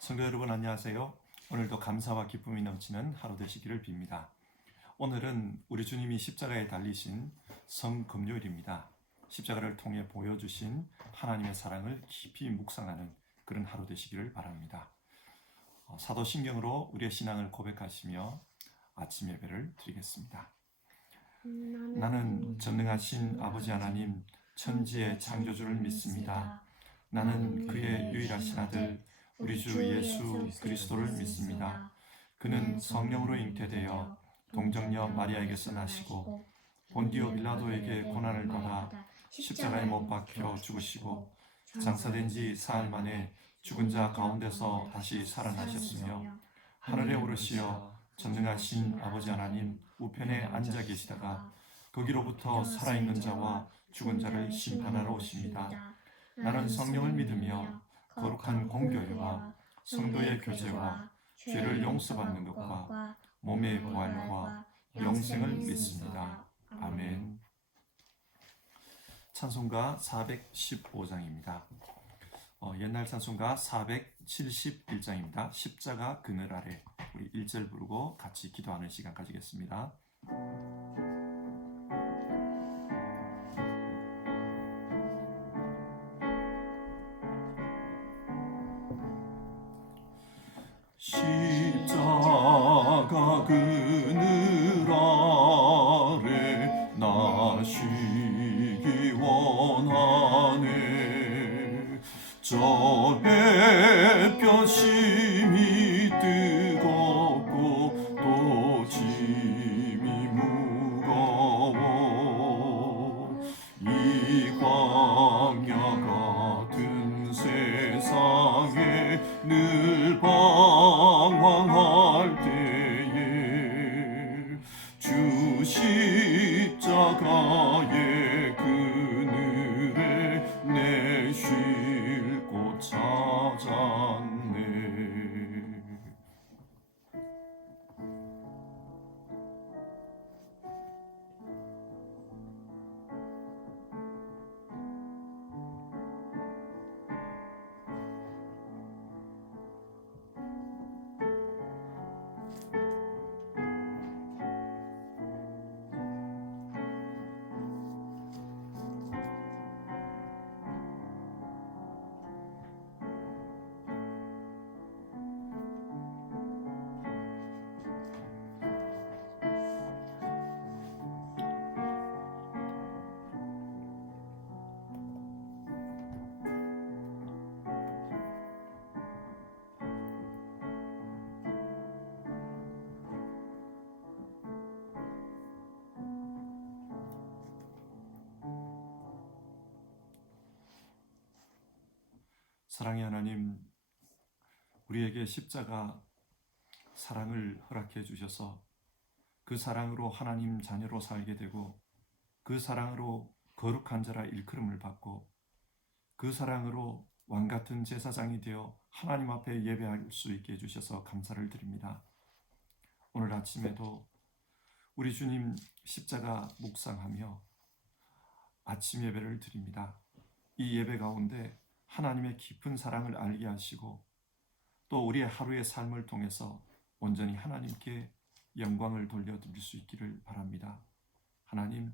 성도 여러분 안녕하세요. 오늘도 감사와 기쁨이 넘치는 하루 되시기를 빕니다. 오늘은 우리 주님이 십자가에 달리신 성금요일입니다. 십자가를 통해 보여주신 하나님의 사랑을 깊이 묵상하는 그런 하루 되시기를 바랍니다. 사도신경으로 우리의 신앙을 고백하시며 아침 예배를 드리겠습니다. 나는 전능하신 아버지 하나님 천지의 창조주를 믿습니다. 나는 그의 유일하신 아들 우리 주 예수 그리스도를 믿습니다. 그는 성령으로 잉태되어 동정녀 마리아에게서 나시고 본디오 빌라도에게 고난을 받아 십자가에 못 박혀 죽으시고 장사된 지 사흘 만에 죽은 자 가운데서 다시 살아나셨으며 하늘에 오르시어 전능하신 아버지 하나님 우편에 앉아 계시다가 거기로부터 살아있는 자와 죽은 자를 심판하러 오십니다. 나는 성령을 믿으며 거룩한 공교회와 성도의 교제와 죄를 용서받는 것과 몸의 부활과 영생을 믿습니다. 아멘. 찬송가 415장입니다. 옛날 찬송가 471장입니다. 십자가 그늘 아래. 우리 1절 부르고 같이 기도하는 시간 가지겠습니다. 십자가 그늘 아래 나 쉬기 원하네. 저 햇볕 심히 뜨겁고 또 짐이 무거워. 이 광야 같은 세상에 늘 방황할 때에 주 십자가의 그늘에 내 쉴 곳 찾았네. 사랑의 하나님, 우리에게 십자가 사랑을 허락해 주셔서 그 사랑으로 하나님 자녀로 살게 되고 그 사랑으로 거룩한 자라 일컬음을 받고 그 사랑으로 왕같은 제사장이 되어 하나님 앞에 예배할 수 있게 해주셔서 감사를 드립니다. 오늘 아침에도 우리 주님 십자가 묵상하며 아침 예배를 드립니다. 이 예배 가운데 하나님의 깊은 사랑을 알게 하시고 또 우리의 하루의 삶을 통해서 온전히 하나님께 영광을 돌려드릴 수 있기를 바랍니다. 하나님,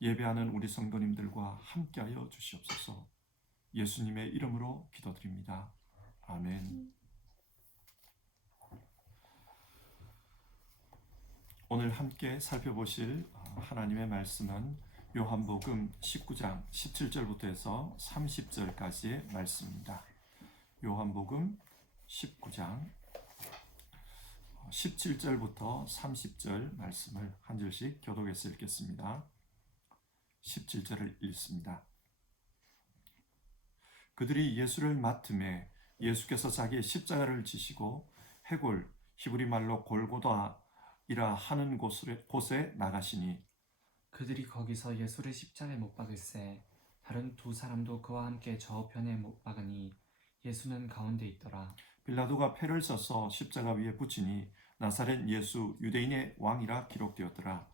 예배하는 우리 성도님들과 함께하여 주시옵소서. 예수님의 이름으로 기도드립니다. 아멘. 오늘 함께 살펴보실 하나님의 말씀은 요한복음 19장 17절부터 해서 30절까지의 말씀입니다. 요한복음 19장 17절부터 30절 말씀을 한 절씩 교독해서 읽겠습니다. 17절을 읽습니다. 그들이 예수를 맡음에 예수께서 자기의 십자가를 지시고 해골 히브리 말로 골고다이라 하는 곳에 나가시니 그들이 거기서 예수를 십자가에 못 박을새 다른 두 사람도 그와 함께 저편에 못 박으니 예수는 가운데 있더라. 빌라도가 패를 써서 십자가 위에 붙이니 나사렛 예수 유대인의 왕이라 기록되었더라.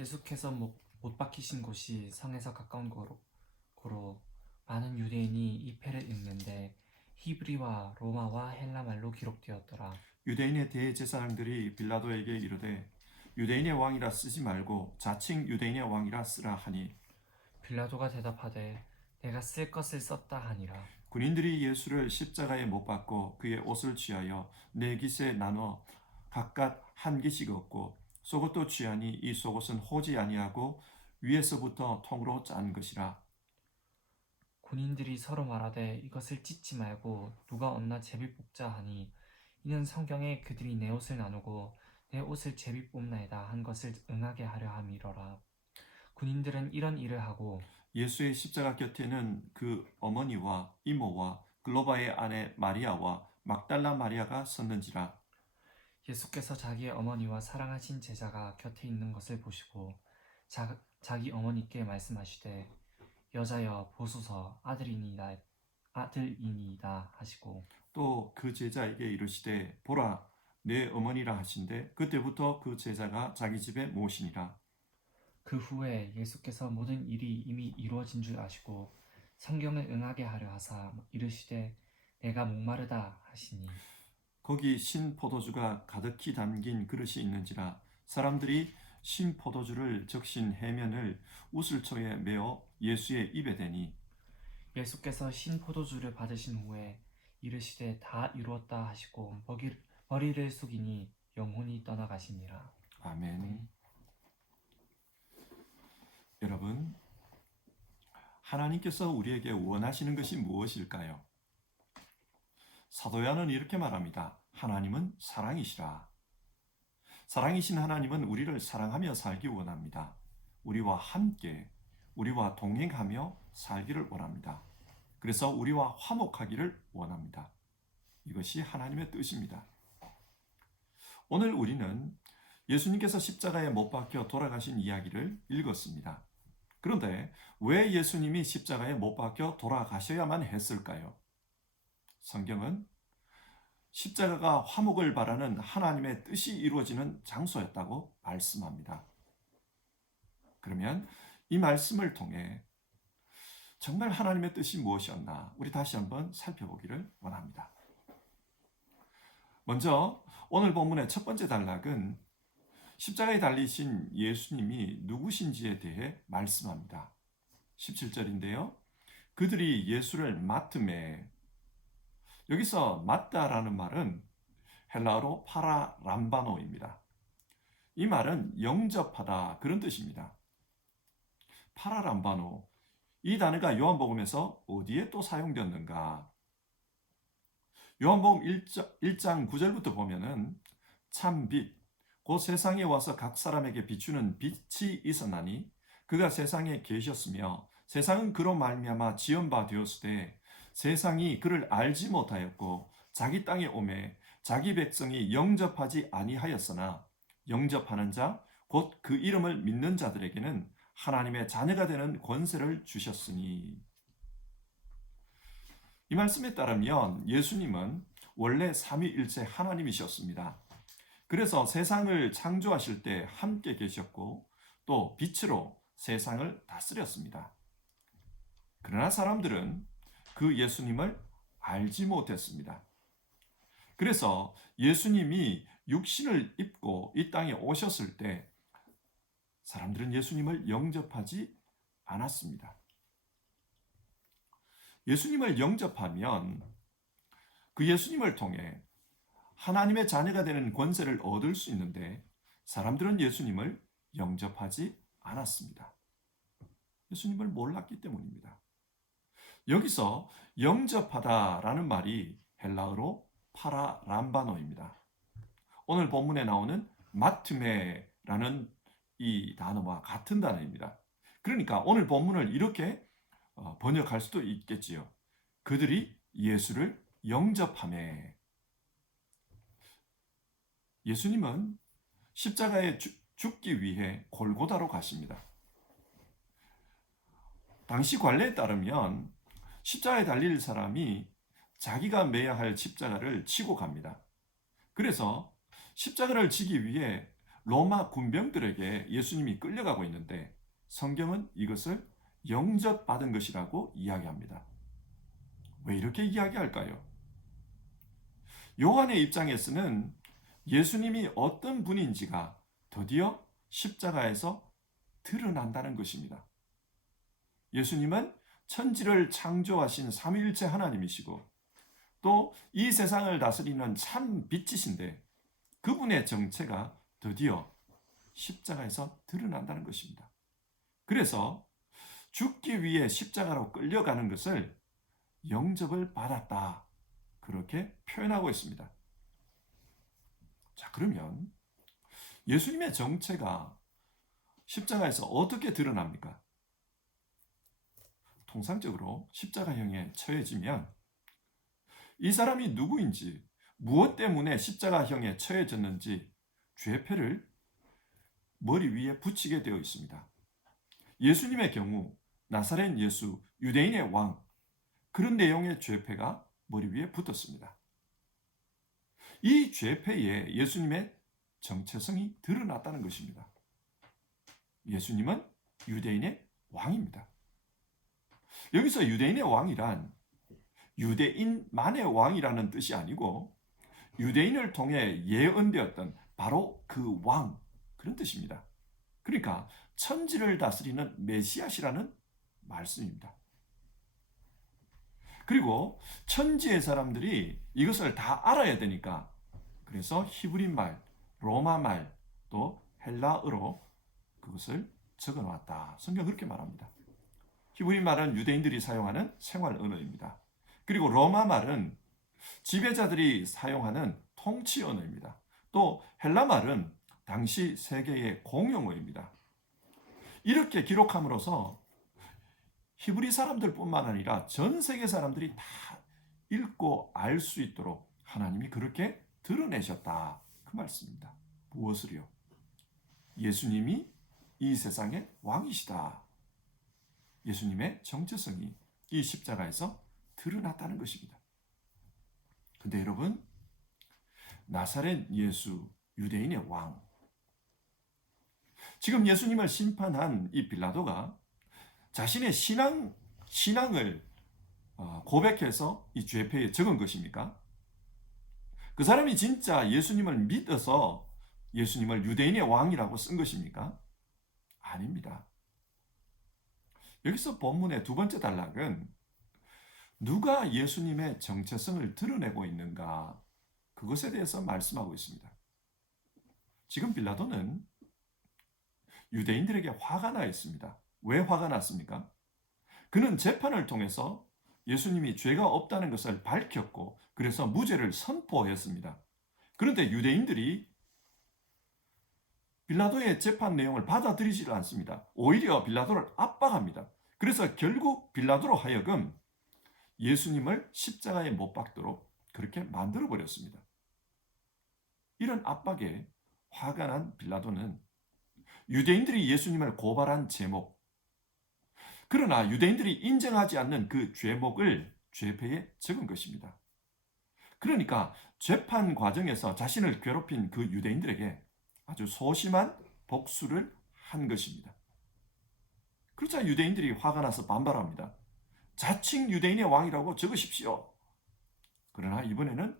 예수께서 못 박히신 곳이 성에서 가까운 고로 많은 유대인이 이 패를 읽는데 히브리와 로마와 헬라말로 기록되었더라. 유대인의 대제사장들이 빌라도에게 이르되 유대인의 왕이라 쓰지 말고 자칭 유대인의 왕이라 쓰라 하니 빌라도가 대답하되 내가 쓸 것을 썼다 하니라. 군인들이 예수를 십자가에 못 박고 그의 옷을 취하여 네 깃에 나눠 각각 한 깃씩 얻고 속옷도 취하니 이 속옷은 호지 아니하고 위에서부터 통으로 짠 것이라. 군인들이 서로 말하되 이것을 찢지 말고 누가 얻나 제비 뽑자 하니 이는 성경에 그들이 내 옷을 나누고 내 옷을 제비 뽑나이다 한 것을 응하게 하려 함이로라. 군인들은 이런 일을 하고 예수의 십자가 곁에는 그 어머니와 이모와 글로바의 아내 마리아와 막달라 마리아가 섰는지라. 예수께서 자기의 어머니와 사랑하신 제자가 곁에 있는 것을 보시고 자기 어머니께 말씀하시되 여자여 보소서 아들이니이다 하시고 또 그 제자에게 이르시되 보라 내 어머니라 하신대 그때부터 그 제자가 자기 집에 모시니라. 그 후에 예수께서 모든 일이 이미 이루어진 줄 아시고 성경을 응하게 하려 하사 이르시되 내가 목마르다 하시니 거기 신 포도주가 가득히 담긴 그릇이 있는지라. 사람들이 신 포도주를 적신 해면을 우슬초에 메어 예수의 입에 대니 예수께서 신 포도주를 받으신 후에 이르시되 다 이루었다 하시고 머리를 숙이니 영혼이 떠나가시니라. 아멘. 여러분, 하나님께서 우리에게 원하시는 것이 무엇일까요? 사도 요한은 이렇게 말합니다. 하나님은 사랑이시라. 사랑이신 하나님은 우리를 사랑하며 살기 원합니다. 우리와 함께, 우리와 동행하며 살기를 원합니다. 그래서 우리와 화목하기를 원합니다. 이것이 하나님의 뜻입니다. 오늘 우리는 예수님께서 십자가에 못 박혀 돌아가신 이야기를 읽었습니다. 그런데 왜 예수님이 십자가에 못 박혀 돌아가셔야만 했을까요? 성경은 십자가가 화목을 바라는 하나님의 뜻이 이루어지는 장소였다고 말씀합니다. 그러면 이 말씀을 통해 정말 하나님의 뜻이 무엇이었나 우리 다시 한번 살펴보기를 원합니다. 먼저 오늘 본문의 첫 번째 단락은 십자가에 달리신 예수님이 누구신지에 대해 말씀합니다. 17절인데요. 그들이 예수를 맡음에, 여기서 맡다라는 말은 헬라어로 파라람바노입니다. 이 말은 영접하다 그런 뜻입니다. 파라람바노, 이 단어가 요한복음에서 어디에 또 사용되었는가? 요한복음 1장 9절부터 보면은 참 빛, 곧 세상에 와서 각 사람에게 비추는 빛이 있었나니 그가 세상에 계셨으며 세상은 그로 말미암아 지은 바 되었으되 세상이 그를 알지 못하였고 자기 땅에 오매 자기 백성이 영접하지 아니하였으나 영접하는 자 곧 그 이름을 믿는 자들에게는 하나님의 자녀가 되는 권세를 주셨으니. 이 말씀에 따르면 예수님은 원래 삼위일체 하나님이셨습니다. 그래서 세상을 창조하실 때 함께 계셨고 또 빛으로 세상을 다스렸습니다. 그러나 사람들은 그 예수님을 알지 못했습니다. 그래서 예수님이 육신을 입고 이 땅에 오셨을 때 사람들은 예수님을 영접하지 않았습니다. 예수님을 영접하면 그 예수님을 통해 하나님의 자녀가 되는 권세를 얻을 수 있는데 사람들은 예수님을 영접하지 않았습니다. 예수님을 몰랐기 때문입니다. 여기서 영접하다라는 말이 헬라어로 파라람바노입니다. 오늘 본문에 나오는 마트메라는 이 단어와 같은 단어입니다. 그러니까 오늘 본문을 이렇게 번역할 수도 있겠지요. 그들이 예수를 영접하매. 예수님은 십자가에 죽기 위해 골고다로 가십니다. 당시 관례에 따르면 십자가에 달릴 사람이 자기가 매야 할 십자가를 치고 갑니다. 그래서 십자가를 지기 위해 로마 군병들에게 예수님이 끌려가고 있는데 성경은 이것을 영접받은 것이라고 이야기합니다. 왜 이렇게 이야기할까요? 요한의 입장에서는 예수님이 어떤 분인지가 드디어 십자가에서 드러난다는 것입니다. 예수님은 천지를 창조하신 삼위일체 하나님이시고 또 이 세상을 다스리는 참 빛이신데 그분의 정체가 드디어 십자가에서 드러난다는 것입니다. 그래서 죽기 위해 십자가로 끌려가는 것을 영접을 받았다. 그렇게 표현하고 있습니다. 자, 그러면 예수님의 정체가 십자가에서 어떻게 드러납니까? 통상적으로 십자가형에 처해지면 이 사람이 누구인지, 무엇 때문에 십자가형에 처해졌는지 죄패를 머리 위에 붙이게 되어 있습니다. 예수님의 경우 나사렛 예수, 유대인의 왕, 그런 내용의 죄패가 머리 위에 붙었습니다. 이 죄패에 예수님의 정체성이 드러났다는 것입니다. 예수님은 유대인의 왕입니다. 여기서 유대인의 왕이란 유대인만의 왕이라는 뜻이 아니고 유대인을 통해 예언되었던 바로 그 왕, 그런 뜻입니다. 그러니까 천지를 다스리는 메시아시라는 말씀입니다. 그리고 천지의 사람들이 이것을 다 알아야 되니까 그래서 히브리 말, 로마 말, 또 헬라어로 그것을 적어 놨다. 성경 그렇게 말합니다. 히브리 말은 유대인들이 사용하는 생활 언어입니다. 그리고 로마 말은 지배자들이 사용하는 통치 언어입니다. 또 헬라 말은 당시 세계의 공용어입니다. 이렇게 기록함으로써 히브리 사람들뿐만 아니라 전 세계 사람들이 다 읽고 알 수 있도록 하나님이 그렇게 드러내셨다. 그 말씀입니다. 무엇을요? 예수님이 이 세상의 왕이시다. 예수님의 정체성이 이 십자가에서 드러났다는 것입니다. 근데 여러분, 나사렛 예수, 유대인의 왕. 지금 예수님을 심판한 이 빌라도가 자신의 신앙을 고백해서 이 죄패에 적은 것입니까? 그 사람이 진짜 예수님을 믿어서 예수님을 유대인의 왕이라고 쓴 것입니까? 아닙니다. 여기서 본문의 두 번째 단락은 누가 예수님의 정체성을 드러내고 있는가? 그것에 대해서 말씀하고 있습니다. 지금 빌라도는 유대인들에게 화가 나 있습니다. 왜 화가 났습니까? 그는 재판을 통해서 예수님이 죄가 없다는 것을 밝혔고 그래서 무죄를 선포했습니다. 그런데 유대인들이 빌라도의 재판 내용을 받아들이지를 않습니다. 오히려 빌라도를 압박합니다. 그래서 결국 빌라도로 하여금 예수님을 십자가에 못 박도록 그렇게 만들어 버렸습니다. 이런 압박에 화가 난 빌라도는 유대인들이 예수님을 고발한 제목, 그러나 유대인들이 인정하지 않는 그 죄목을 죄패에 적은 것입니다. 그러니까 재판 과정에서 자신을 괴롭힌 그 유대인들에게 아주 소심한 복수를 한 것입니다. 그러자 유대인들이 화가 나서 반발합니다. 자칭 유대인의 왕이라고 적으십시오. 그러나 이번에는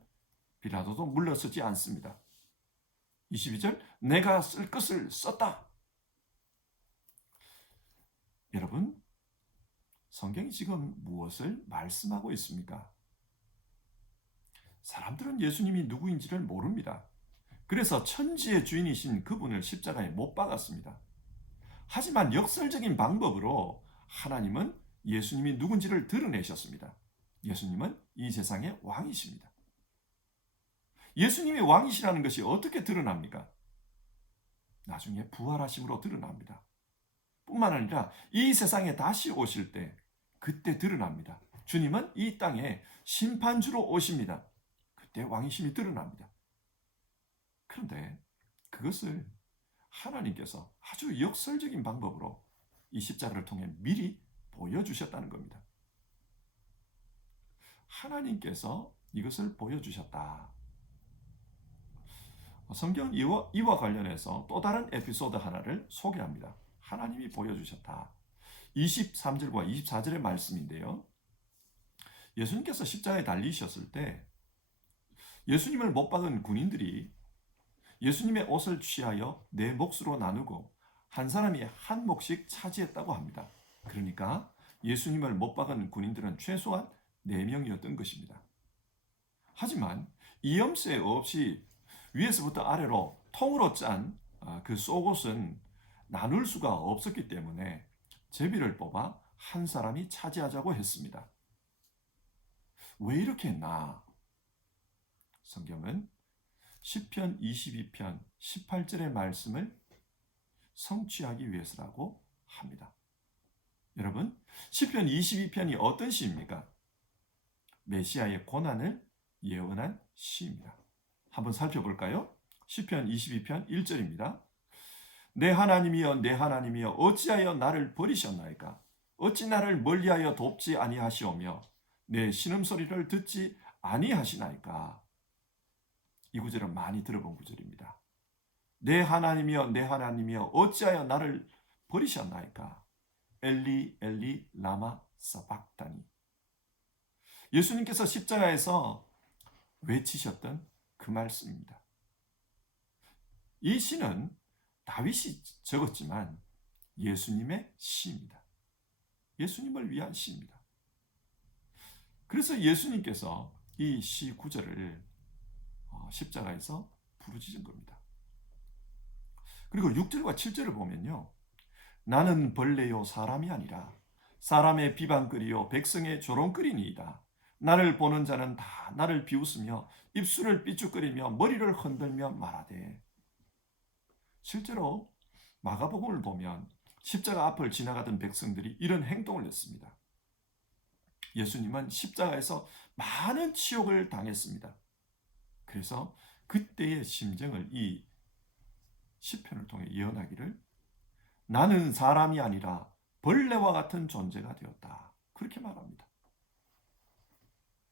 빌라도도 물러서지 않습니다. 22절, 내가 쓸 것을 썼다. 여러분, 성경이 지금 무엇을 말씀하고 있습니까? 사람들은 예수님이 누구인지를 모릅니다. 그래서 천지의 주인이신 그분을 십자가에 못 박았습니다. 하지만 역설적인 방법으로 하나님은 예수님이 누군지를 드러내셨습니다. 예수님은 이 세상의 왕이십니다. 예수님이 왕이시라는 것이 어떻게 드러납니까? 나중에 부활하심으로 드러납니다. 뿐만 아니라 이 세상에 다시 오실 때 그때 드러납니다. 주님은 이 땅에 심판주로 오십니다. 그때 왕이심이 드러납니다. 그런데 그것을 하나님께서 아주 역설적인 방법으로 이 십자가를 통해 미리 보여주셨다는 겁니다. 하나님께서 이것을 보여주셨다. 성경 이와 관련해서 또 다른 에피소드 하나를 소개합니다. 하나님이 보여주셨다. 23절과 24절의 말씀인데요. 예수님께서 십자가에 달리셨을 때 예수님을 못 박은 군인들이 예수님의 옷을 취하여 네 몫으로 나누고 한 사람이 한 몫씩 차지했다고 합니다. 그러니까 예수님을 못 박은 군인들은 최소한 4명이었던 것입니다. 하지만 이염새 없이 위에서부터 아래로 통으로 짠 그 속옷은 나눌 수가 없었기 때문에 제비를 뽑아 한 사람이 차지하자고 했습니다. 왜 이렇게 했나? 성경은 시편 22편 18절의 말씀을 성취하기 위해서라고 합니다. 여러분, 시편 22편이 어떤 시입니까? 메시아의 고난을 예언한 시입니다. 한번 살펴볼까요? 시편 22편 1절입니다. 내 하나님이여 내 하나님이여 어찌하여 나를 버리셨나이까? 어찌 나를 멀리하여 돕지 아니하시오며 내 신음소리를 듣지 아니하시나이까? 이 구절은 많이 들어본 구절입니다. 내 하나님이여 내 하나님이여 어찌하여 나를 버리셨나이까? 엘리 엘리 라마 사박다니. 예수님께서 십자가에서 외치셨던 그 말씀입니다. 이 시는 다윗이 적었지만 예수님의 시입니다. 예수님을 위한 시입니다. 그래서 예수님께서 이 시 구절을 십자가에서 부르짖은 겁니다. 그리고 6절과 7절을 보면요. 나는 벌레요 사람이 아니라 사람의 비방거리요 백성의 조롱거리니이다. 나를 보는 자는 다 나를 비웃으며 입술을 삐죽거리며 머리를 흔들며 말하되. 실제로 마가복음을 보면 십자가 앞을 지나가던 백성들이 이런 행동을 했습니다. 예수님은 십자가에서 많은 치욕을 당했습니다. 그래서 그때의 심정을 이 시편을 통해 예언하기를 나는 사람이 아니라 벌레와 같은 존재가 되었다. 그렇게 말합니다.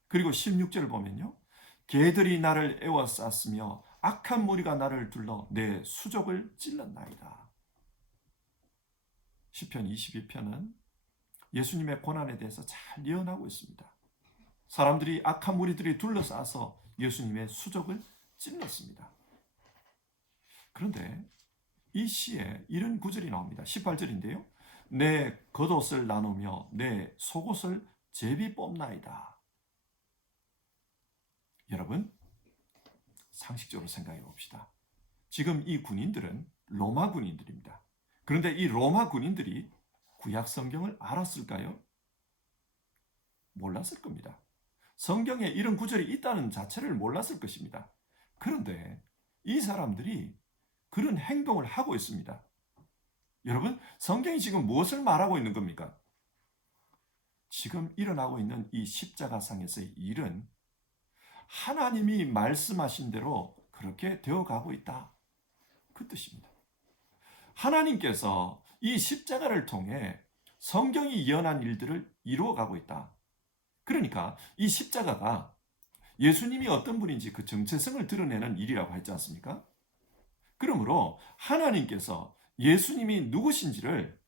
그리고 16절을 보면요. 개들이 나를 에워쌌으며 악한 무리가 나를 둘러 내 수족을 찔렀나이다. 시편 22편은 예수님의 고난에 대해서 잘 예언하고 있습니다. 사람들이 악한 무리들이 둘러싸서 예수님의 수족을 찔렀습니다. 그런데 이 시에 이런 구절이 나옵니다. 18절인데요. 내 겉옷을 나누며 내 속옷을 제비 뽑나이다. 여러분, 상식적으로 생각해 봅시다. 지금 이 군인들은 로마 군인들입니다. 그런데 이 로마 군인들이 구약 성경을 알았을까요? 몰랐을 겁니다. 성경에 이런 구절이 있다는 자체를 몰랐을 것입니다. 그런데 이 사람들이 그런 행동을 하고 있습니다. 여러분, 성경이 지금 무엇을 말하고 있는 겁니까? 지금 일어나고 있는 이 십자가상에서의 일은 하나님이 말씀하신 대로 그렇게 되어가고 있다. 그 뜻입니다. 하나님께서 이 십자가를 통해 성경이 예언한 일들을 이루어가고 있다. 그러니까 이 십자가가 예수님이 어떤 분인지 그 정체성을 드러내는 일이라고 했지 않습니까? 그러므로 하나님께서 예수님이 누구신지를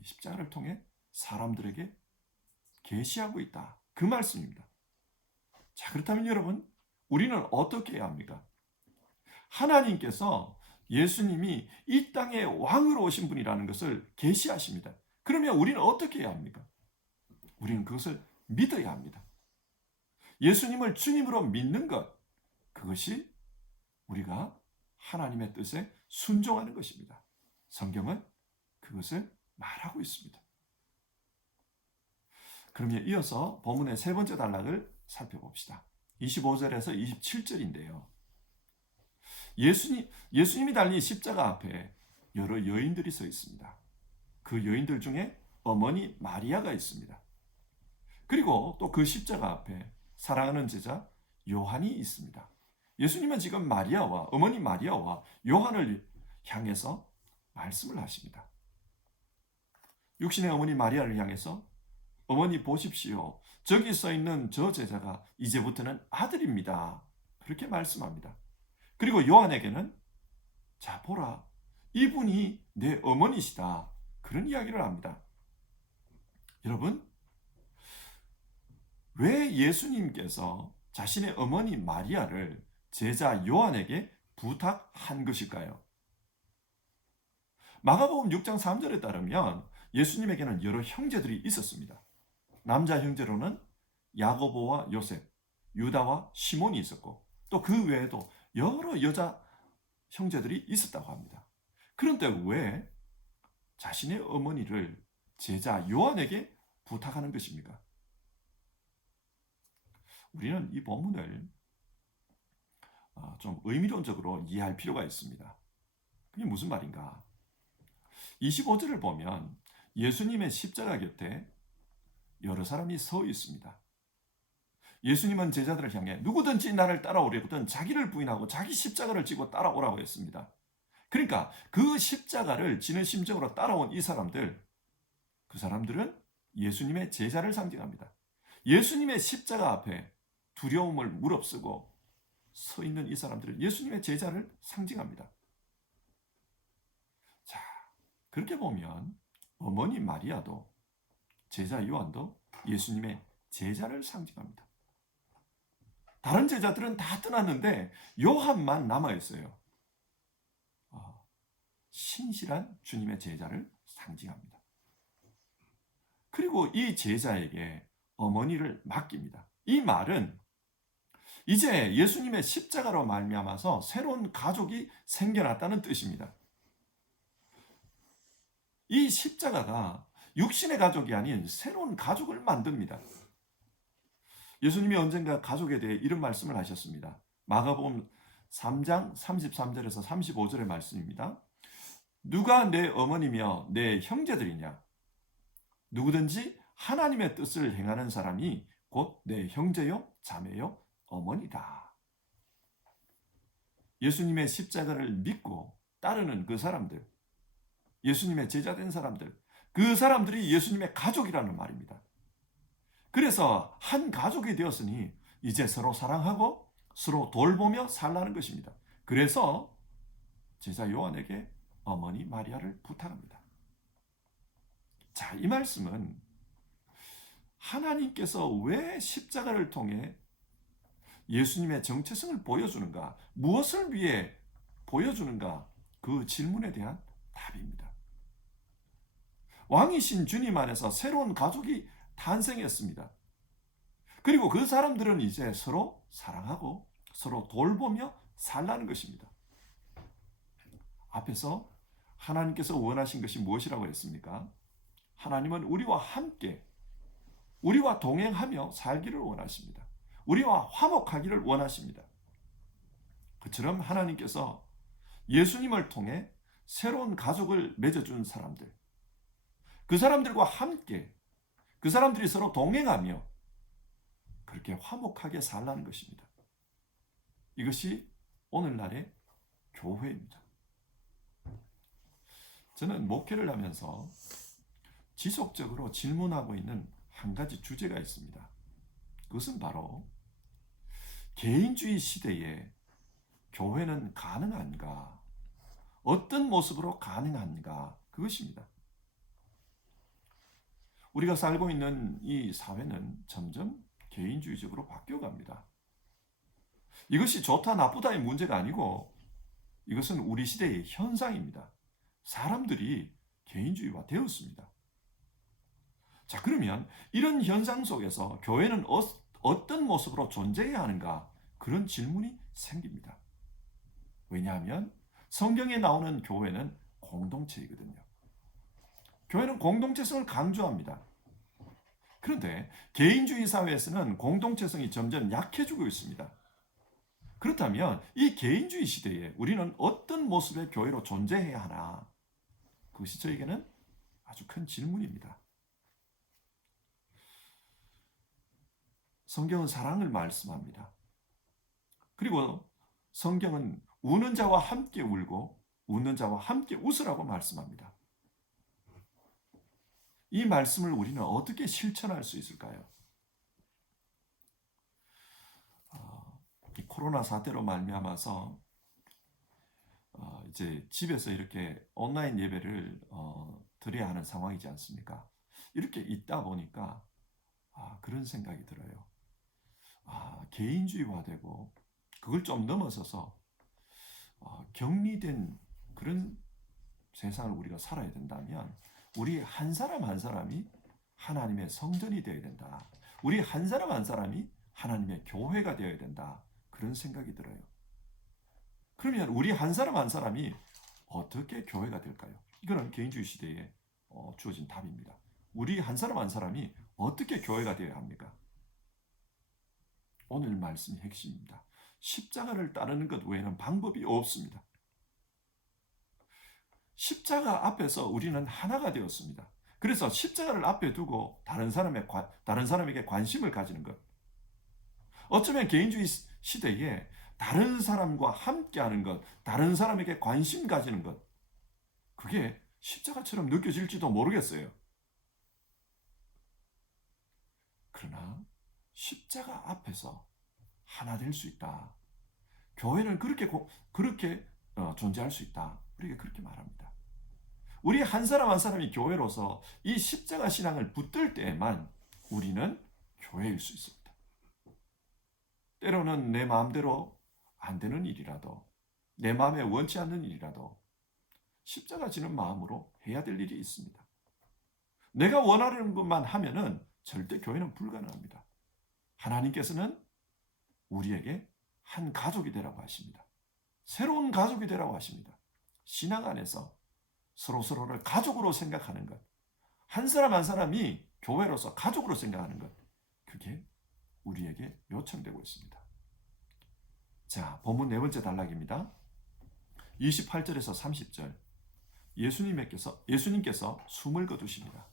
이 십자가를 통해 사람들에게 계시하고 있다. 그 말씀입니다. 자, 그렇다면 여러분, 우리는 어떻게 해야 합니까? 하나님께서 예수님이 이 땅의 왕으로 오신 분이라는 것을 계시하십니다. 그러면 우리는 어떻게 해야 합니까? 우리는 그것을 믿어야 합니다. 예수님을 주님으로 믿는 것, 그것이 우리가 하나님의 뜻에 순종하는 것입니다. 성경은 그것을 말하고 있습니다. 그러면 이어서 본문의 세 번째 단락을 살펴봅시다. 25절에서 27절인데요. 예수님이 달린 십자가 앞에 여러 여인들이 서 있습니다. 그 여인들 중에 어머니 마리아가 있습니다. 그리고 또 그 십자가 앞에 사랑하는 제자 요한이 있습니다. 예수님은 지금 마리아와 어머니 마리아와 요한을 향해서 말씀을 하십니다. 육신의 어머니 마리아를 향해서 어머니 보십시오. 저기 서 있는 저 제자가 이제부터는 아들입니다. 그렇게 말씀합니다. 그리고 요한에게는 자 보라 이분이 내 어머니시다. 그런 이야기를 합니다. 여러분, 왜 예수님께서 자신의 어머니 마리아를 제자 요한에게 부탁한 것일까요? 마가복음 6장 3절에 따르면 예수님에게는 여러 형제들이 있었습니다. 남자 형제로는 야고보와 요셉, 유다와 시몬이 있었고 또 그 외에도 여러 여자 형제들이 있었다고 합니다. 그런데 왜 자신의 어머니를 제자 요한에게 부탁하는 것입니까? 우리는 이 본문을 좀 의미론적으로 이해할 필요가 있습니다. 그게 무슨 말인가? 25절을 보면 예수님의 십자가 곁에 여러 사람이 서 있습니다. 예수님은 제자들을 향해 누구든지 나를 따라오려거든 자기를 부인하고 자기 십자가를 지고 따라오라고 했습니다. 그러니까 그 십자가를 지는 심정으로 따라온 이 사람들, 그 사람들은 예수님의 제자를 상징합니다. 예수님의 십자가 앞에 두려움을 무릅쓰고 서 있는 이 사람들은 예수님의 제자를 상징합니다. 자, 그렇게 보면 어머니 마리아도 제자 요한도 예수님의 제자를 상징합니다. 다른 제자들은 다 떠났는데 요한만 남아있어요. 신실한 주님의 제자를 상징합니다. 그리고 이 제자에게 어머니를 맡깁니다. 이 말은 이제 예수님의 십자가로 말미암아서 새로운 가족이 생겨났다는 뜻입니다. 이 십자가가 육신의 가족이 아닌 새로운 가족을 만듭니다. 예수님이 언젠가 가족에 대해 이런 말씀을 하셨습니다. 마가복음 3장 33절에서 35절의 말씀입니다. 누가 내 어머니며 내 형제들이냐? 누구든지 하나님의 뜻을 행하는 사람이 곧 내 형제요, 자매요, 어머니다. 예수님의 십자가를 믿고 따르는 그 사람들, 예수님의 제자된 사람들, 그 사람들이 예수님의 가족이라는 말입니다. 그래서 한 가족이 되었으니 이제 서로 사랑하고 서로 돌보며 살라는 것입니다. 그래서 제자 요한에게 어머니 마리아를 부탁합니다. 자, 이 말씀은 하나님께서 왜 십자가를 통해 예수님의 정체성을 보여주는가, 무엇을 위해 보여주는가, 그 질문에 대한 답입니다. 왕이신 주님 안에서 새로운 가족이 탄생했습니다. 그리고 그 사람들은 이제 서로 사랑하고 서로 돌보며 살라는 것입니다. 앞에서 하나님께서 원하신 것이 무엇이라고 했습니까? 하나님은 우리와 함께, 우리와 동행하며 살기를 원하십니다. 우리와 화목하기를 원하십니다. 그처럼 하나님께서 예수님을 통해 새로운 가족을 맺어준 사람들, 그 사람들과 함께, 그 사람들이 서로 동행하며 그렇게 화목하게 살라는 것입니다. 이것이 오늘날의 교회입니다. 저는 목회를 하면서 지속적으로 질문하고 있는 한 가지 주제가 있습니다. 그것은 바로 개인주의 시대에 교회는 가능한가? 어떤 모습으로 가능한가? 그것입니다. 우리가 살고 있는 이 사회는 점점 개인주의적으로 바뀌어갑니다. 이것이 좋다 나쁘다의 문제가 아니고 이것은 우리 시대의 현상입니다. 사람들이 개인주의화 되었습니다. 자, 그러면 이런 현상 속에서 교회는 어떤 모습으로 존재해야 하는가? 그런 질문이 생깁니다. 왜냐하면 성경에 나오는 교회는 공동체이거든요. 교회는 공동체성을 강조합니다. 그런데 개인주의 사회에서는 공동체성이 점점 약해지고 있습니다. 그렇다면 이 개인주의 시대에 우리는 어떤 모습의 교회로 존재해야 하나? 그것이 저에게는 아주 큰 질문입니다. 성경은 사랑을 말씀합니다. 그리고 성경은 우는 자와 함께 울고 웃는 자와 함께 웃으라고 말씀합니다. 이 말씀을 우리는 어떻게 실천할 수 있을까요? 이 코로나 사태로 말미암아서 이제 집에서 이렇게 온라인 예배를 드려야 하는 상황이지 않습니까? 이렇게 있다 보니까 그런 생각이 들어요. 개인주의화되고 그걸 좀 넘어서서 격리된 그런 세상을 우리가 살아야 된다면 우리 한 사람 한 사람이 하나님의 성전이 되어야 된다. 우리 한 사람 한 사람이 하나님의 교회가 되어야 된다. 그런 생각이 들어요. 그러면 우리 한 사람 한 사람이 어떻게 교회가 될까요? 이거는 개인주의 시대에 주어진 답입니다. 우리 한 사람 한 사람이 어떻게 교회가 되어야 합니까? 오늘 말씀이 핵심입니다. 십자가를 따르는 것 외에는 방법이 없습니다. 십자가 앞에서 우리는 하나가 되었습니다. 그래서 십자가를 앞에 두고 다른 사람에게 관심을 가지는 것. 어쩌면 개인주의 시대에 다른 사람과 함께하는 것, 다른 사람에게 관심 가지는 것, 그게 십자가처럼 느껴질지도 모르겠어요. 그러나 십자가 앞에서 하나 될 수 있다. 교회는 그렇게 존재할 수 있다. 우리가 그렇게 말합니다. 우리 한 사람 한 사람이 교회로서 이 십자가 신앙을 붙들 때에만 우리는 교회일 수 있습니다. 때로는 내 마음대로 안 되는 일이라도, 내 마음에 원치 않는 일이라도 십자가 지는 마음으로 해야 될 일이 있습니다. 내가 원하는 것만 하면은 절대 교회는 불가능합니다. 하나님께서는 우리에게 한 가족이 되라고 하십니다. 새로운 가족이 되라고 하십니다. 신앙 안에서 서로를 가족으로 생각하는 것, 한 사람 한 사람이 교회로서 가족으로 생각하는 것, 그게 우리에게 요청되고 있습니다. 자, 본문 네 번째 단락입니다. 28절에서 30절. 예수님께서 숨을 거두십니다.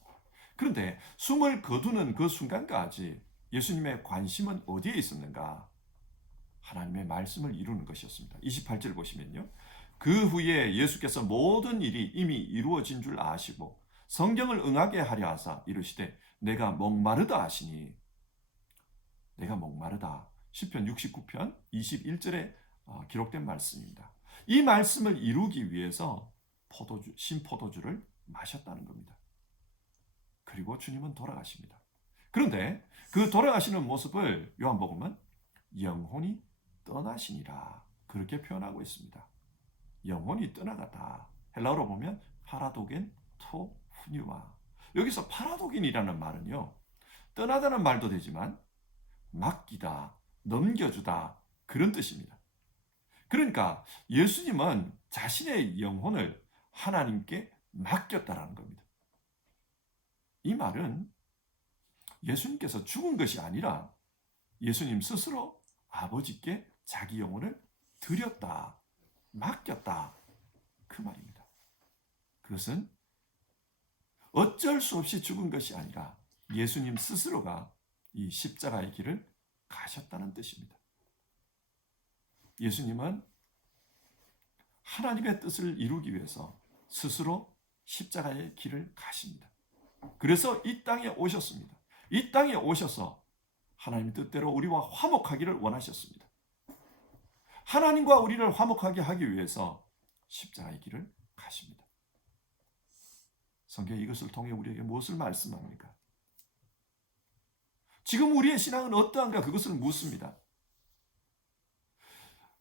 그런데 숨을 거두는 그 순간까지 예수님의 관심은 어디에 있었는가? 하나님의 말씀을 이루는 것이었습니다. 28절 보시면요. 그 후에 예수께서 모든 일이 이미 이루어진 줄 아시고 성경을 응하게 하려 하사 이르시되 내가 목마르다 하시니, 내가 목마르다. 시편 69편 21절에 기록된 말씀입니다. 이 말씀을 이루기 위해서 신포도주를 마셨다는 겁니다. 그리고 주님은 돌아가십니다. 그런데 그 돌아가시는 모습을 요한복음은 영혼이 떠나시니라 그렇게 표현하고 있습니다. 영혼이 떠나가다. 헬라어로 보면 파라도겐 토 후뉴마. 여기서 파라도겐이라는 말은요, 떠나다는 말도 되지만 맡기다, 넘겨주다, 그런 뜻입니다. 그러니까 예수님은 자신의 영혼을 하나님께 맡겼다라는 겁니다. 이 말은 예수님께서 죽은 것이 아니라 예수님 스스로 아버지께 자기 영혼을 드렸다, 맡겼다, 그 말입니다. 그것은 어쩔 수 없이 죽은 것이 아니라 예수님 스스로가 이 십자가의 길을 가셨다는 뜻입니다. 예수님은 하나님의 뜻을 이루기 위해서 스스로 십자가의 길을 가십니다. 그래서 이 땅에 오셨습니다. 이 땅에 오셔서 하나님 뜻대로 우리와 화목하기를 원하셨습니다. 하나님과 우리를 화목하게 하기 위해서 십자가의 길을 가십니다. 성경이 이것을 통해 우리에게 무엇을 말씀합니까? 지금 우리의 신앙은 어떠한가 그것을 묻습니다.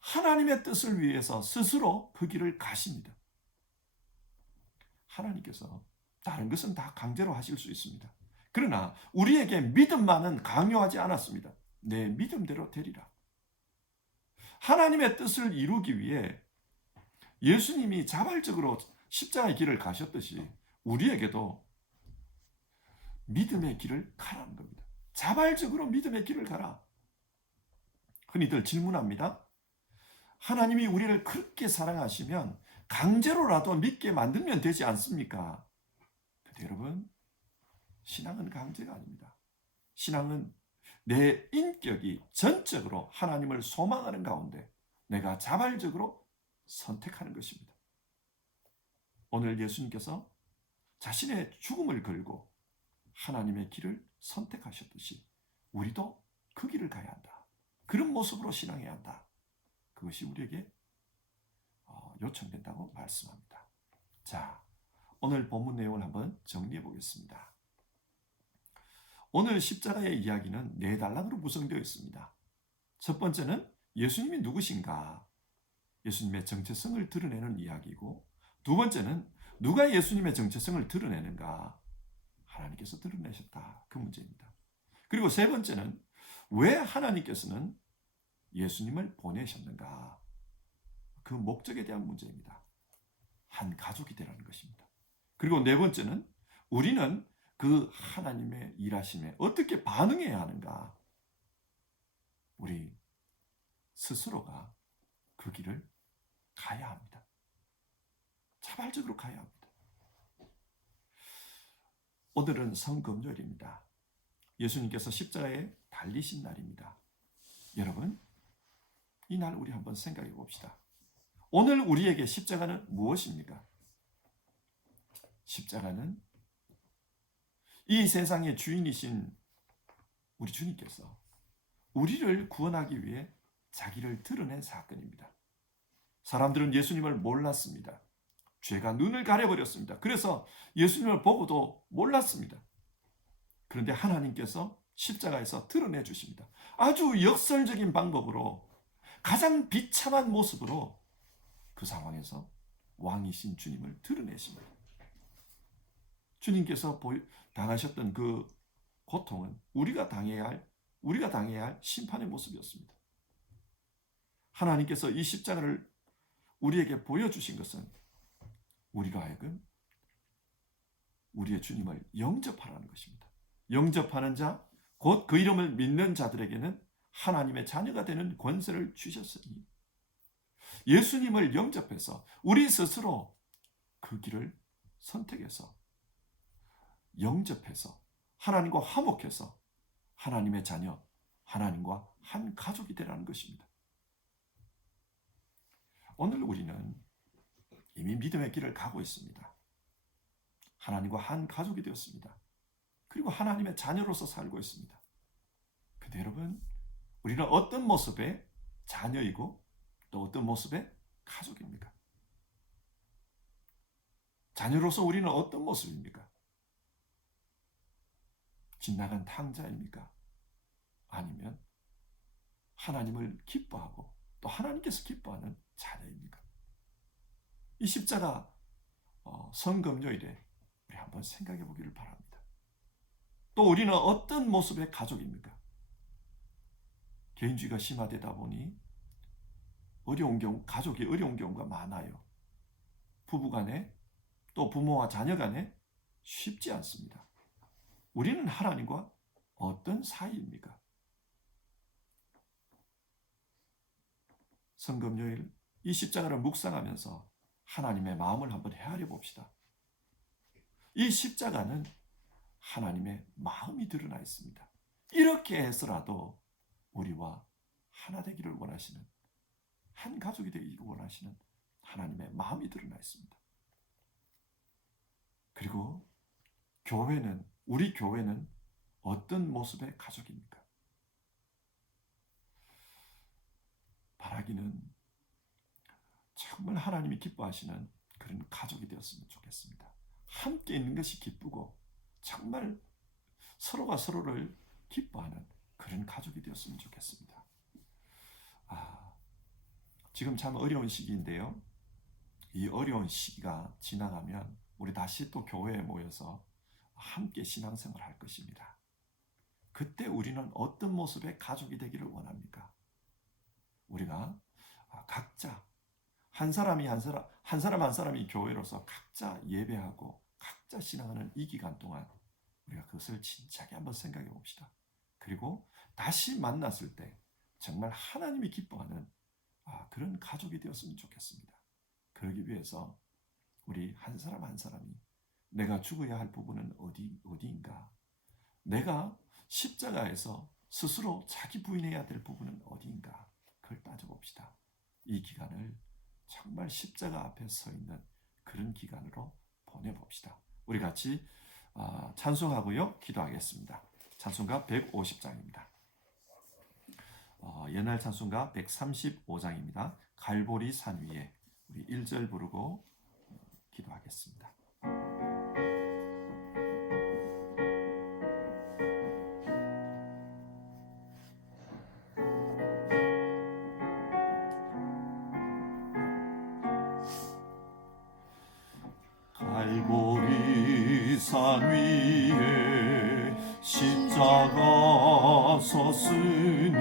하나님의 뜻을 위해서 스스로 그 길을 가십니다. 하나님께서 다른 것은 다 강제로 하실 수 있습니다. 그러나 우리에게 믿음만은 강요하지 않았습니다. 내 믿음대로 되리라. 하나님의 뜻을 이루기 위해 예수님이 자발적으로 십자가의 길을 가셨듯이 우리에게도 믿음의 길을 가라는 겁니다. 자발적으로 믿음의 길을 가라. 흔히들 질문합니다. 하나님이 우리를 그렇게 사랑하시면 강제로라도 믿게 만들면 되지 않습니까? 근데 여러분, 신앙은 강제가 아닙니다. 신앙은 내 인격이 전적으로 하나님을 소망하는 가운데 내가 자발적으로 선택하는 것입니다. 오늘 예수님께서 자신의 죽음을 걸고 하나님의 길을 선택하셨듯이 우리도 그 길을 가야 한다. 그런 모습으로 신앙해야 한다. 그것이 우리에게 요청된다고 말씀합니다. 자, 오늘 본문 내용을 한번 정리해 보겠습니다. 오늘 십자가의 이야기는 네 단락으로 구성되어 있습니다. 첫 번째는 예수님이 누구신가? 예수님의 정체성을 드러내는 이야기고, 두 번째는 누가 예수님의 정체성을 드러내는가? 하나님께서 드러내셨다. 그 문제입니다. 그리고 세 번째는 왜 하나님께서는 예수님을 보내셨는가? 그 목적에 대한 문제입니다. 한 가족이 되라는 것입니다. 그리고 네 번째는 우리는 그 하나님의 일하심에 어떻게 반응해야 하는가? 우리 스스로가 그 길을 가야 합니다. 자발적으로 가야 합니다. 오늘은 성금요일입니다. 예수님께서 십자가에 달리신 날입니다. 여러분, 이 날 우리 한번 생각해 봅시다. 오늘 우리에게 십자가는 무엇입니까? 십자가는 이 세상의 주인이신 우리 주님께서 우리를 구원하기 위해 자기를 드러낸 사건입니다. 사람들은 예수님을 몰랐습니다. 죄가 눈을 가려버렸습니다. 그래서 예수님을 보고도 몰랐습니다. 그런데 하나님께서 십자가에서 드러내 주십니다. 아주 역설적인 방법으로, 가장 비참한 모습으로 그 상황에서 왕이신 주님을 드러내십니다. 주님께서 당하셨던 그 고통은 우리가 당해야 할 심판의 모습이었습니다. 하나님께서 이 십자가를 우리에게 보여주신 것은 우리로 하여금 우리의 주님을 영접하라는 것입니다. 영접하는 자, 곧 그 이름을 믿는 자들에게는 하나님의 자녀가 되는 권세를 주셨으니, 예수님을 영접해서 우리 스스로 그 길을 선택해서 영접해서 하나님과 화목해서 하나님의 자녀, 하나님과 한 가족이 되라는 것입니다. 오늘 우리는 이미 믿음의 길을 가고 있습니다. 하나님과 한 가족이 되었습니다. 그리고 하나님의 자녀로서 살고 있습니다. 근데 여러분, 우리는 어떤 모습의 자녀이고 또 어떤 모습의 가족입니까? 자녀로서 우리는 어떤 모습입니까? 빗나간 탕자입니까? 아니면 하나님을 기뻐하고 또 하나님께서 기뻐하는 자녀입니까? 이 십자가 성금요일에 우리 한번 생각해 보기를 바랍니다. 또 우리는 어떤 모습의 가족입니까? 개인주의가 심화되다 보니 가족이 어려운 경우가 많아요. 부부간에 또 부모와 자녀 간에 쉽지 않습니다. 우리는 하나님과 어떤 사이입니까? 성금요일 이 십자가를 묵상하면서 하나님의 마음을 한번 헤아려 봅시다. 이 십자가는 하나님의 마음이 드러나 있습니다. 이렇게 해서라도 우리와 하나 되기를 원하시는, 한 가족이 되기를 원하시는 하나님의 마음이 드러나 있습니다. 그리고 우리 교회는 어떤 모습의 가족입니까? 바라기는 정말 하나님이 기뻐하시는 그런 가족이 되었으면 좋겠습니다. 함께 있는 것이 기쁘고 정말 서로가 서로를 기뻐하는 그런 가족이 되었으면 좋겠습니다. 지금 참 어려운 시기인데요. 이 어려운 시기가 지나가면 우리 다시 또 교회에 모여서 함께 신앙생활을 할 것입니다. 그때 우리는 어떤 모습의 가족이 되기를 원합니까? 우리가 각자 한 사람이 교회로서 각자 예배하고 각자 신앙하는 이 기간 동안 우리가 그것을 진지하게 한번 생각해 봅시다. 그리고 다시 만났을 때 정말 하나님이 기뻐하는 그런 가족이 되었으면 좋겠습니다. 그러기 위해서 우리 한 사람 한 사람이 내가 죽어야 할 부분은 어디인가? 내가 십자가에서 스스로 자기 부인해야 될 부분은 어디인가? 그걸 따져봅시다. 이 기간을 정말 십자가 앞에 서 있는 그런 기간으로 보내봅시다. 우리 같이 찬송하고요, 기도하겠습니다. 찬송가 150장입니다. 옛날 찬송가 135장입니다. 갈보리 산 위에, 우리 1절 부르고 기도하겠습니다. 산 위에 십자가 섰으니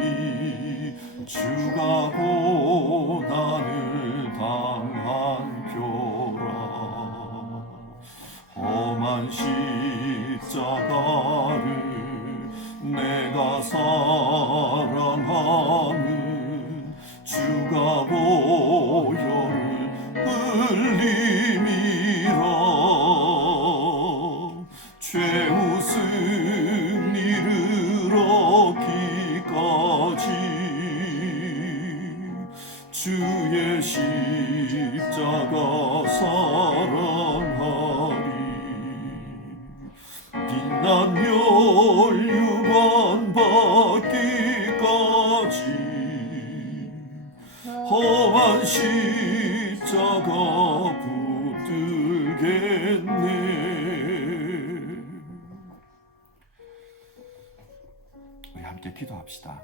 주가 고난을 당한 표라. 험한 십자가를 내가 사랑하는 주가 보혈을 흘림이라. 최후 승리를 얻기까지 주의 십자가 사랑하리. 빛난 멸류관 받기까지 험한 십자가 붙들겠네. 우리 함께 기도합시다.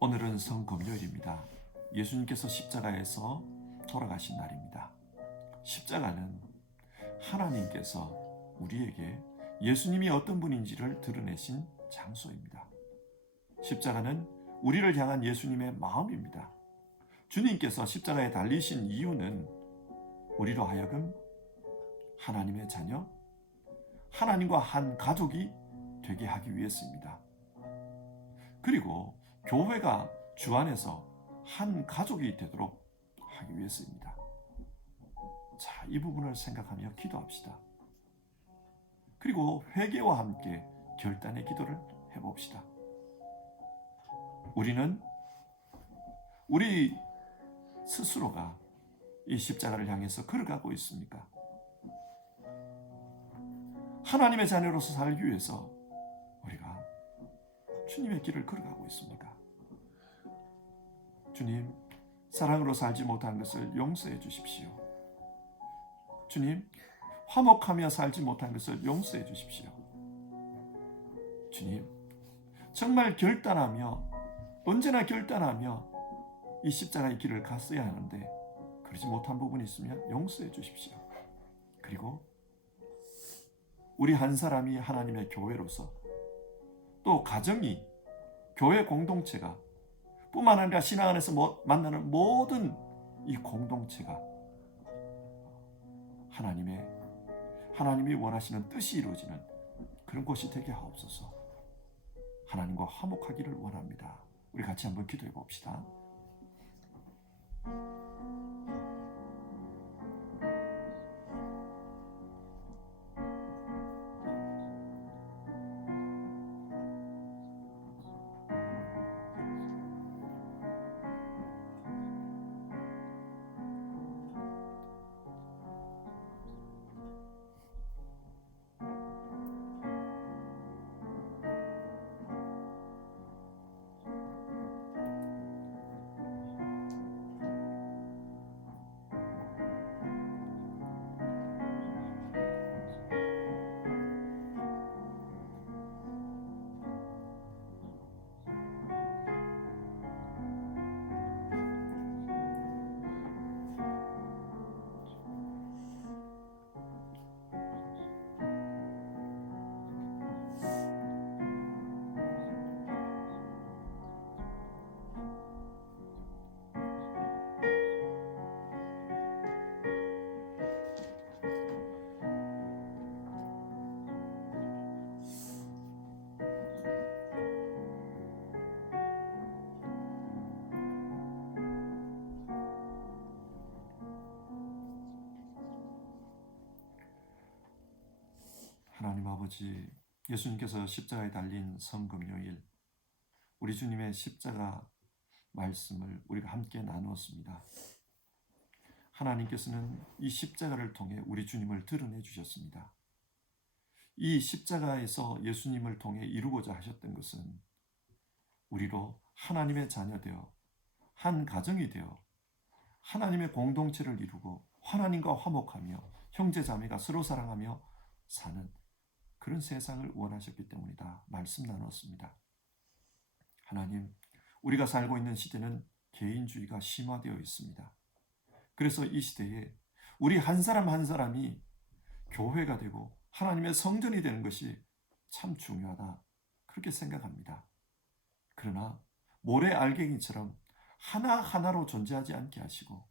오늘은 성금요일입니다. 예수님께서 십자가에서 돌아가신 날입니다. 십자가는 하나님께서 우리에게 예수님이 어떤 분인지를 드러내신 장소입니다. 십자가는 우리를 향한 예수님의 마음입니다. 주님께서 십자가에 달리신 이유는 우리로 하여금 하나님의 자녀, 하나님과 한 가족이 되게 하기 위해서입니다. 그리고 교회가 주 안에서 한 가족이 되도록 하기 위해서입니다. 자, 이 부분을 생각하며 기도합시다. 그리고 회개와 함께 결단의 기도를 해봅시다. 우리는 우리 스스로가 이 십자가를 향해서 걸어가고 있습니까? 하나님의 자녀로서 살기 위해서 우리가 주님의 길을 걸어가고 있습니까? 주님, 사랑으로 살지 못한 것을 용서해 주십시오. 주님, 화목하며 살지 못한 것을 용서해 주십시오. 주님, 정말 언제나 결단하며 이 십자가의 길을 갔어야 하는데 그러지 못한 부분이 있으면 용서해 주십시오. 그리고 우리 한 사람이 하나님의 교회로서, 또 가정이, 교회 공동체가, 뿐만 아니라 신앙 안에서 만나는 모든 이 공동체가 하나님이 원하시는 뜻이 이루어지는 그런 곳이 되게 하옵소서. 하나님과 화목하기를 원합니다. 우리 같이 한번 기도해 봅시다. 하나님 아버지, 예수님께서 십자가에 달린 성금요일, 우리 주님의 십자가 말씀을 우리가 함께 나누었습니다. 하나님께서는 이 십자가를 통해 우리 주님을 드러내 주셨습니다. 이 십자가에서 예수님을 통해 이루고자 하셨던 것은 우리로 하나님의 자녀 되어 한 가정이 되어 하나님의 공동체를 이루고 하나님과 화목하며 형제 자매가 서로 사랑하며 사는 그런 세상을 원하셨기 때문이다. 말씀 나눴습니다. 하나님, 우리가 살고 있는 시대는 개인주의가 심화되어 있습니다. 그래서 이 시대에 우리 한 사람 한 사람이 교회가 되고 하나님의 성전이 되는 것이 참 중요하다. 그렇게 생각합니다. 그러나 모래 알갱이처럼 하나하나로 존재하지 않게 하시고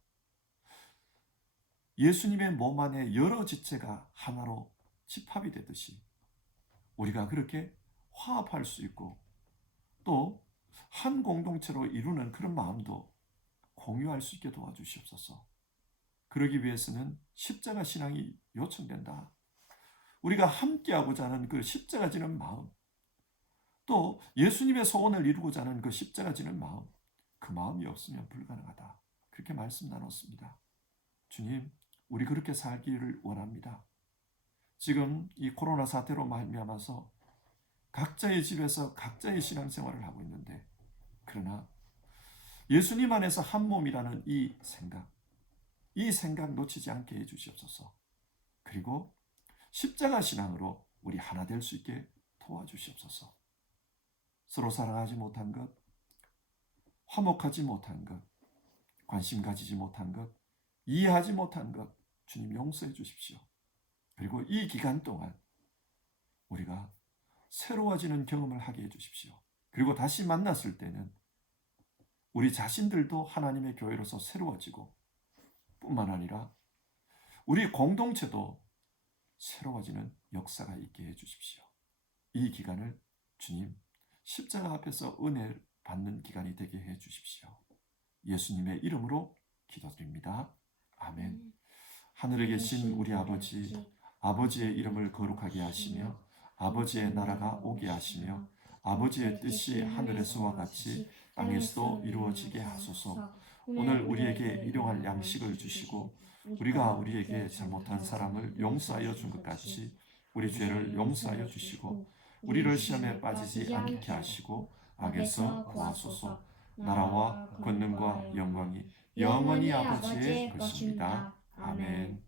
예수님의 몸 안에 여러 지체가 하나로 집합이 되듯이 우리가 그렇게 화합할 수 있고 또 한 공동체로 이루는 그런 마음도 공유할 수 있게 도와주시옵소서. 그러기 위해서는 십자가 신앙이 요청된다. 우리가 함께하고자 하는 그 십자가 지는 마음, 또 예수님의 소원을 이루고자 하는 그 십자가 지는 마음, 그 마음이 없으면 불가능하다. 그렇게 말씀 나눴습니다. 주님, 우리 그렇게 살기를 원합니다. 지금 이 코로나 사태로 말미암아서 각자의 집에서 각자의 신앙생활을 하고 있는데, 그러나 예수님 안에서 한 몸이라는 이 생각 놓치지 않게 해주시옵소서. 그리고 십자가 신앙으로 우리 하나 될 수 있게 도와주시옵소서. 서로 사랑하지 못한 것, 화목하지 못한 것, 관심 가지지 못한 것, 이해하지 못한 것, 주님 용서해 주십시오. 그리고 이 기간 동안 우리가 새로워지는 경험을 하게 해 주십시오. 그리고 다시 만났을 때는 우리 자신들도 하나님의 교회로서 새로워지고 뿐만 아니라 우리 공동체도 새로워지는 역사가 있게 해 주십시오. 이 기간을 주님 십자가 앞에서 은혜를 받는 기간이 되게 해 주십시오. 예수님의 이름으로 기도드립니다. 아멘. 하늘에 계신 우리 아버지, 아버지의 이름을 거룩하게 하시며 아버지의 나라가 오게 하시며 아버지의 뜻이 하늘에서와 같이 땅에서도 이루어지게 하소서. 오늘 우리에게 일용할 양식을 주시고 우리가 우리에게 잘못한 사람을 용서하여 준 것 같이 우리 죄를 용서하여 주시고 우리를 시험에 빠지지 않게 하시고 악에서 구하소서. 나라와 권능과 영광이 영원히 아버지의 것입니다. 아멘.